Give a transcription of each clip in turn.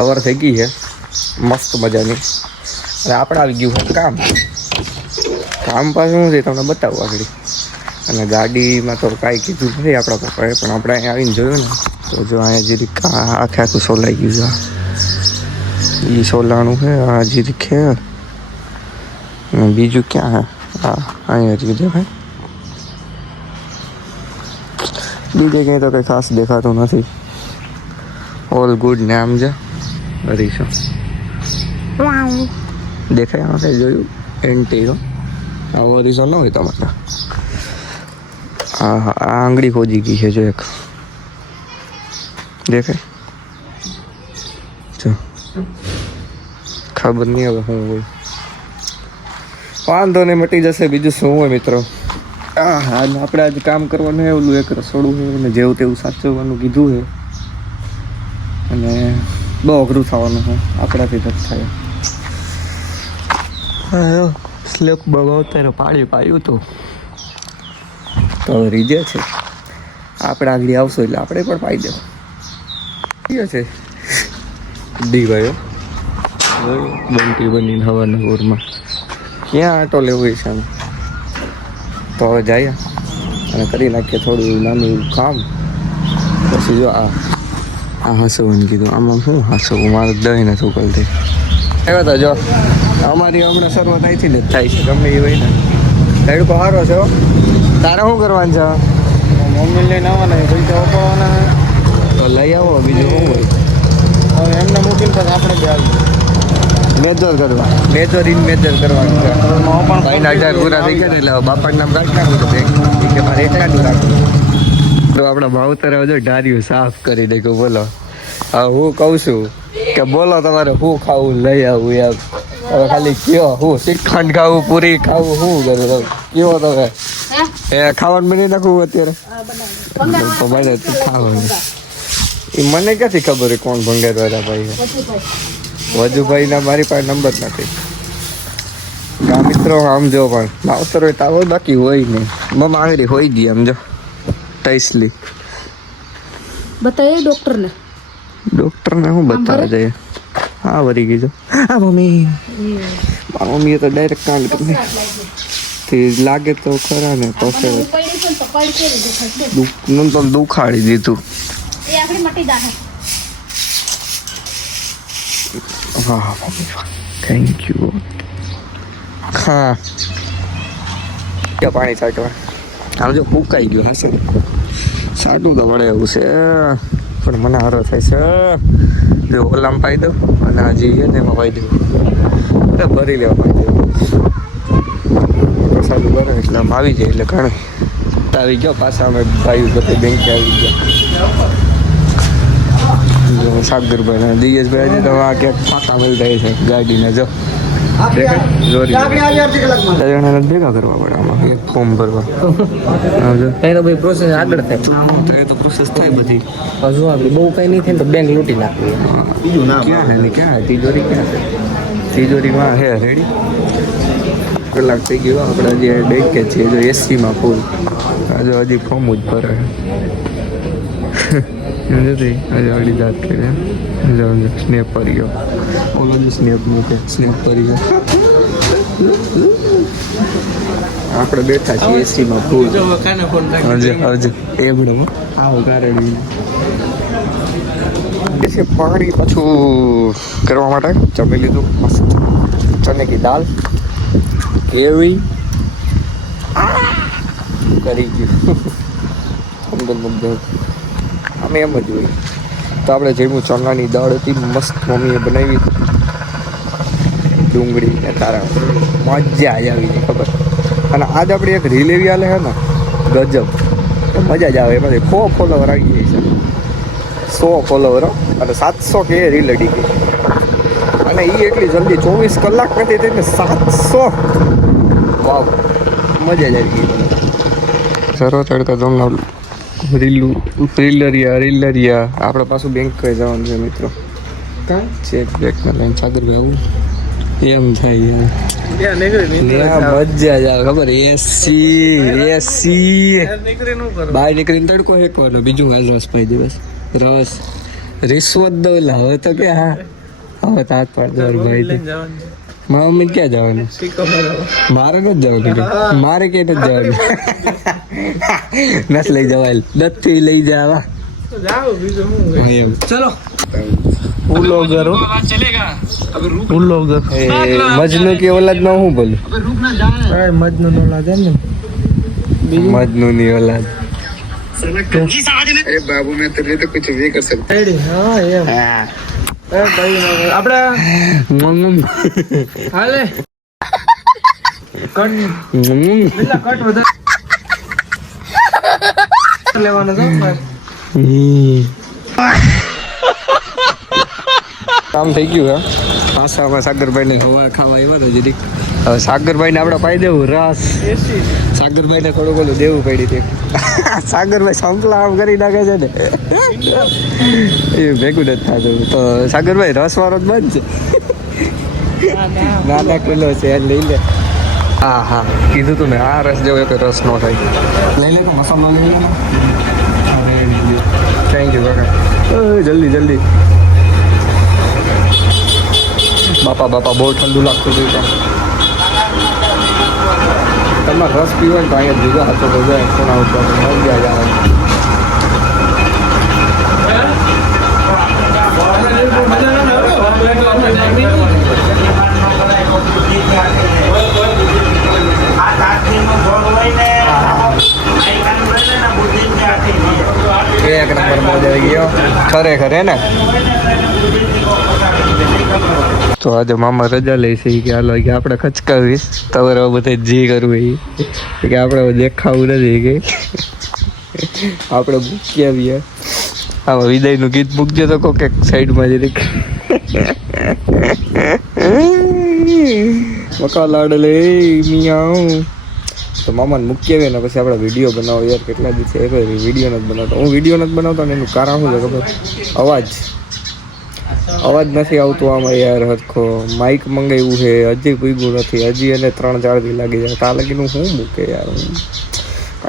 સવાર થઈ ગઈ છે મસ્ત મજાની અને આપણે આવી ગયું છે કામ પાછું શું છે તમને બતાવું આગળ. અને ગાડીમાં તો કાંઈ કીધું નથી આપણા પપ્પાએ, પણ આપણે અહીંયા આવીને જોયું ને તો જો અહીંયા જીરીક આખે આખું સોલાઈ ગયું છે. એ સોલાણું છે આ જીરીક છે. બીજું ક્યાં હે? હા અહીંયા જ દેખાય. બીજે ક્યાંય તો કંઈ ખાસ દેખાતું નથી. ઓલ ગુડ ને આમ છે હરીશો દેખાય આમાં જોયું એન્ટીરો આવો હરીશો ન હોય તમારે. હા હા આ આંગળી ખોજી ગઈ છે જો એક દેખાય જો ખબર નહીં હવે શું હોય. વાંધો નહીં મટી જશે બીજું શું હોય મિત્રો. હા હા આપણે આજે કામ કરવાનું છે ઓલું એક રસોડું છે અને જેવું તેવું સાચવવાનું કીધું છે અને બહુ અઘરું થવાનું છે આપણાથી જ થાય. હા સ્લેબ બગાવતા પાણી પાયું તો રીજે છે આપણે આગળ આવશો એટલે આપણે પણ પાઈ દેવું છે. ડી ગયો બંટી બનીને હવાના ગોરમાં ક્યાં આટો લેવો છે તો હવે જઈએ અને કરી નાખીએ થોડું નાનું કામ. પછી જો આ હસવું કીધું આમાં શું હસવું મારે દહીં નથી ઉકલતી. આવ્યા હતા જો અમારી હમણાં શરૂઆત અહીંથી જ થાય છે ગમે એ હોય ને. તડકો સારો છે. તારે શું કરવાનું છે? મમ્મી લઈને આવવાના પૈસા વપાવવાના તો લઈ આવો બીજું શું હોય. હવે એમને મૂકીને પછી આપણે બી આવી મેજર કરવા મેજર ઇન મેજર કરવાનું છે. ભાઈના 18 પૂરા થઈ ગયા એટલે બાપાનું નામ કાઢી નાખું કે મારે એકલાનું રાખવું. તો આપણા ભાવતરે જો ઢાર્યું સાફ કરી દે કે બોલો. હા હું કહું છું કે બોલો તમારે શું ખાવું લઈ આવું યાર. હવે ખાલી કયો હું શ્રીખંડ ખાવું પૂરી ખાવું શું કરું કયો તમે એ ખાવાનું બની નાખવું અત્યારે તો બને તો ખાવાનું. એ મને ક્યાંથી ખબર કોણ ભંગારવાળા ભાઈ વજુભાઈના મારી પાસે નંબર નથી. આ મિત્રો આમ જો પણ માવતર હોય તો બાકી હોય નહીં. મમ્મા આગળ હોય ગઈ આમ જો તૈસલી બતાવીએ ડોક્ટરને શું બતાવવા જઈએ. હા વરી ગઈ જો હા મમ્મી મમ્મીએ તો ડાયરેક્ટ કાંડ કરી થી લાગે તો ખરા ને પછી તો દુખાડી દીધું. વાહ થેન્ક યુ. હા ક્યાં પાણી છાંટવા આમ જો ફૂંકાઈ ગયું હશે સાટું તો પડે એવું છે પણ મને હારો થાય છે. જો ઓલામ પાઈ દઉં અને હજી છે ને એમાં પાઈ દઉં ભરી લેવા પાઈ દઉં સારું બને એટલે આમ આવી જાય એટલે ઘણું આવી ગયો. પાછા અમે ભાઈ બધે બેંકે આવી ગયા. સાગરભાઈ ને દિયેશભાઈ હજી તો આ ક્યાંક પાકા મળતા છે ગાડીને જો ભેગા કરવા પડે આમાં એક ફોર્મ ભરવા. પ્રોસેસ આગળ થાય તો પ્રોસેસ થાય બધી. હજુ આપણે બહુ કઈ નહીં થાય તો બેંક લૂંટી નાખવી. બીજું ના ક્યાં હે ક્યાં તિજોરી ક્યાં છે? તિજોરીમાં હે રેડી કલાક થઈ ગયો આપણે જે બેંકે છીએ જો એસીમાં ફૂલ હજુ હજી ફોર્મ જ ભરે હજી અડી દાંત કર્યા સ્નેપ પરી ગયો ઓલો જ સ્નેપ મૂકે સ્નેપ પરી ગયો. આપણે બેઠા છીએ એસીમાં ફૂલ હજી એવડો આવો કારેડી છે. પાણી પાછું કરવા માટે જમી લીધું મસ્ત ચને કી દાલ કેવી કરી ગયું અમે એમ જ હોય તો આપણે જેવું ચણાની દાળ હતી મસ્ત મમ્મીએ બનાવી ડુંગળી ને તારા મજા આવી ગઈ ખબર. અને આજ આપણે એક રીલ એવી આલે હે ને ગજબ તો મજા જ આવે. એમાંથી 100 ફોલોવર આવી ગઈ છે 100 ફોલોવર અને 700 કે રીલ અડી ગઈ. અને એ એટલી જલ્દી 24 કલાક નથી થઈ ને 700 વાવ મજા જ આવી ગઈ. સરો તડકા તમને રીલરિયા આપણે પાછું બેંક કઈ જવાનું છે મિત્રો. કાં ચેક બેકમાં લઈને સાગરભાઈ આવું એમ થાય મજા જ આવે ખબર. એસી બહાર નીકળીને તડકો હેકવાનો બીજું હાલ રસ પાઈ દે બસ રસ રિશ્વત દો હવે તો કે હા હવે તો હાથ પાડ દો ભાઈ મારા મમ્મી ક્યાં જવાનું મારે નથી જવાનું મારે કે નથી જવાનું નથી લઈ જવાય નથી લઈ જવા ચલો મજનુ की औलाद में हूँ बोलूं मजनू औलाद है ना मजनू ની औलाद अरे बाबू मैं तेरे तो कुछ भी कर सकता है हां ये ए भाई આપણે હાલે કટ પેલા કટ વધારે લેવાનો છે કામ થઈ ગયું હે પાછામાં સાગરભાઈ ને હવા ખાવા આવ્યા હતા જરીક હવે સાગરભાઈ ને આપણે પાઈ દેવું રસ સાગરભાઈ ને થોડું બોલું દેવું પડી તે સાગરભાઈ સંપલા આમ કરી નાખે છે ને એ ભેગું નથી થતું તો સાગરભાઈ રસ વાળો જ બંધ છે નાના કિલો છે લઈ લે હા હા કીધું તું ને આ રસ જેવો એક રસ નો થાય લઈ લે તો મસાલો લઈ લે ને થેન્ક યુ કાકા જલ્દી જલ્દી બાપા બાપા બહુ ઠંડુ લાગતું હતું તમારે રસ પીવો તો અહીંયા જુદા હતો તો જાય કોના ઉપર મજા આવે એક નંબર મોજ આવી ગયો ખરેખર હે ને તો આજે મામા રજા લે છે કે હાલો કે આપણે ખચકાવીશ તમારે બધા જે કરવું એ કે આપણે દેખાવું નથી કે આપણે મૂકી આવીએ આમાં વિદાયનું ગીત મૂકજો તો કોક એક સાઈડમાં જરીક મકા લાડલે મિયાઉ તો મામાને મૂકી આવીએ ને પછી આપણે વિડીયો બનાવો યાર કેટલા દિવસે વિડીયો નથી બનાવતો હું વિડીયો નથી બનાવતો ને એનું કારણ શું છે ખબર અવાજ નથી આવતો આમાં યાર હરખો માઇક મંગાવ્યું છે હજી પૂગ્યું નથી હજી એને 3-4 દી લાગી જાય તા લગીનું હું મૂકે યાર હું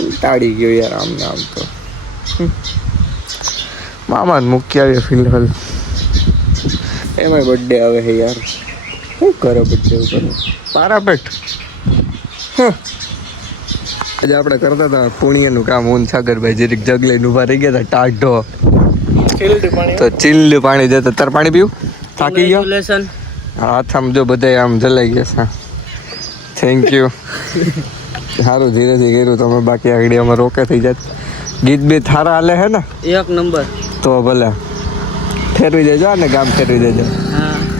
કંટાળી ગયો યાર આમ ને આમ તો મામાને મૂકી આવીએ ફિલહાલ એમાંય બર્થડે આવે છે યાર શું કરે બર્થડે ઉપર પારાપેટ આજે આપણે કરતા હતા પુણ્યનું કામ હું સાગરભાઈ જરીક જગ લઈને ઉભા રહી ગયા હતા ટાઢો તો ચીલ્ડ પાણી જતો તાર પાણી પીવું થાકી ગયો હાથ આમ જો બધા આમ જલાઈ ગયા છે થેન્ક યુ સારું ધીરેથી કર્યું તમે બાકી આગળ અમે રોકે થઈ જાત ગીત બે થારા હાલે હે ને એક નંબર તો ભલે ફેરવી દેજો ને ગામ ફેરવી દેજો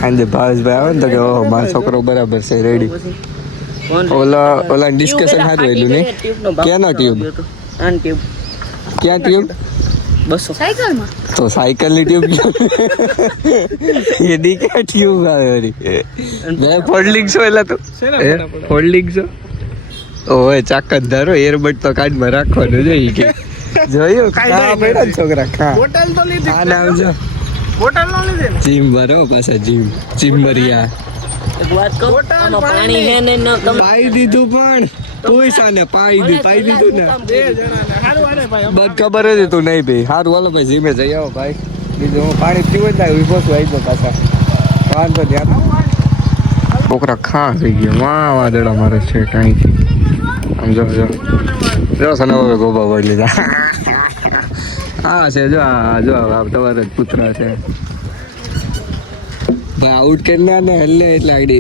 સાંજે ભાવેશભાઈ આવે ને તો કે ઓહો મારો છોકરો બરાબર છે રેડી ઓલા ડિસ્કશન સારું એટલું નહીં ક્યાંનો ટ્યુબ ક્યાં ટ્યુબ 200 સાયકલમાં તો સાયકલની ટ્યુબ એ દી કે ટ્યુબ આવે વળી મેં ફોલ્ડિંગ છો એટલે તો ફોલ્ડિંગ છો ઓય ચાકત ધારો એરબડ તો કાઢમાં રાખવાનું જોઈએ કે જોયું ખા બેડા છોકરા ખા બોટલ તો લીધી આ નામ જો બોટલ નો લીધી ને જીમ ભરો પાછા જીમ ભરિયા એક વાત કહું આમાં પાણી હે ને ન પાઈ દીધું પણ તોય સાને પાઈ દીધું ને બે જણાને હારું આને ભાઈ બસ ખબર હતી તું નહીં ભાઈ હારું હાલો ભાઈ જીમે જઈ આવો ભાઈ બીજું હું પાણી પીવું જ ના ઉભો છું આવી ગયો પાછા વાંધો ધ્યાન છોકરા ખા થઈ ગયા વાદળા મારે છે કાંઈથી આમ જો સને હવે ગોબા પડી લીધા હા છે જો તમારે જ પુતરા છે ભાઈ આઉટ કરીને ને હલ્લે એટલે આગળ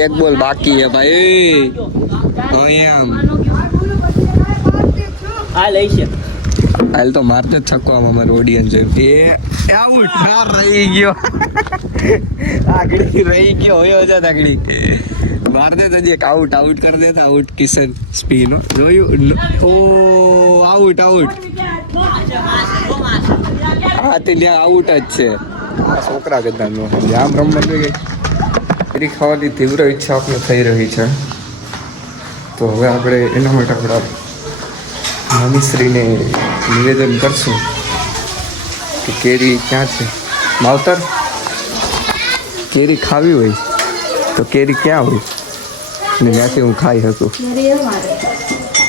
એક બોલ બાકી હે ભાઈ એમ હાલ તો મારતે જ છક્કો આમ અમારું ઓડિયન્સ જોયું એ આઉટ ના રહી ગયો આગળ રહી ગયો હોયો છે આગળ મારતે તો એક આઉટ કરી દેતા આઉટ કિશન સ્પીન જોયું ઓ આઉટ હા તે આઉટ જ છે છોકરા ગદાનો આમ રમવાનું ગઈ એની ખાવાની તીવ્ર ઈચ્છા આપણે થઈ રહી છે તો હવે આપણે એના માટે આપણા મનીશ્રીને નિવેદન કરશું કે કેરી ક્યાં છે માવતર કેરી ખાવી હોય તો કેરી ક્યાં હોય ને ત્યાંથી હું ખાઈ શકું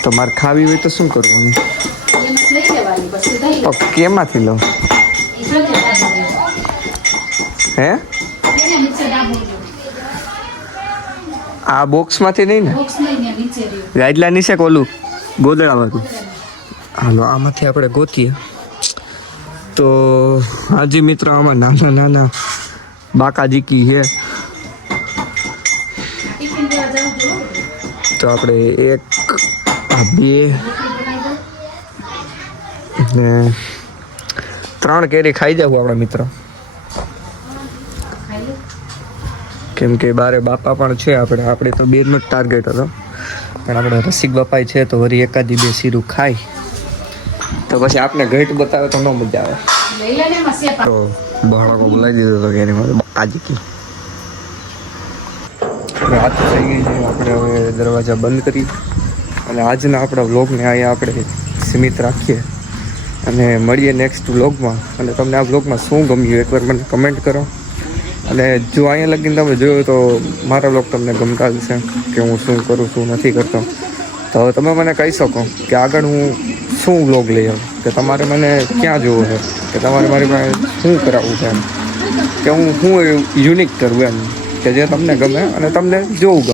તો મારે ખાવી હોય તો શું કરવાનું લઈ લેવાની પછી થઈ તો કેમાંથી લઉં હે એને નીચે ડાબો જો આ બોક્સમાંથી નહીં ને બોક્સ લઈને નીચે રહ્યો ગાઈડલા નીચે ઓલું ગોદડાવાળું હાલો આમાંથી આપણે ગોતીએ તો હાજી મિત્રો આમાં નાના નાના બાકાજીકી છે ટિફિન લેવા જાવ જો તો આપણે એક આ બે ને 3 કેરી ખાઈ જવું આપણા મિત્રો ખાઈ લો કેમ કે બારે બાપા પણ છે આપણે તો બેનો જ ટાર્ગેટ હતો પણ આપણે રસિક બાપાય છે તો વળી એકાદી બે શીરું ખાય તો પછી આપણે ઘેટ બતાવે તો ન મજા આવે લઈ લે ને એમાં સેપા તો બહાડકો બોલાવી દીધો હતો કે એની મારે બાકાજીકી રાત થઈ ગઈ છે આપણે હવે દરવાજા બંધ કરી અને આજના આપણા વ્લોગને અહીંયા આપણે સીમિત રાખીએ અને મળીએ નેક્સ્ટ વ્લોગમાં અને તમને આ વ્લોગમાં શું ગમ્યું એકવાર મને કમેન્ટ કરો અને જો અહીંયા લગીને તમે જોયો તો મારા વ્લોગ તમને ગમતા હશે કે હું શું કરું શું નથી કરતો તો હવે તમે મને કહી શકો કે આગળ હું શું વ્લોગ લઈ આવું કે તમારે મને ક્યાં જોવું છે કે તમારે મારી પાસે શું કરાવવું છે એમ કે હું યુનિક કરું એમ કે જે તમને ગમે અને તમને જોવું ગમે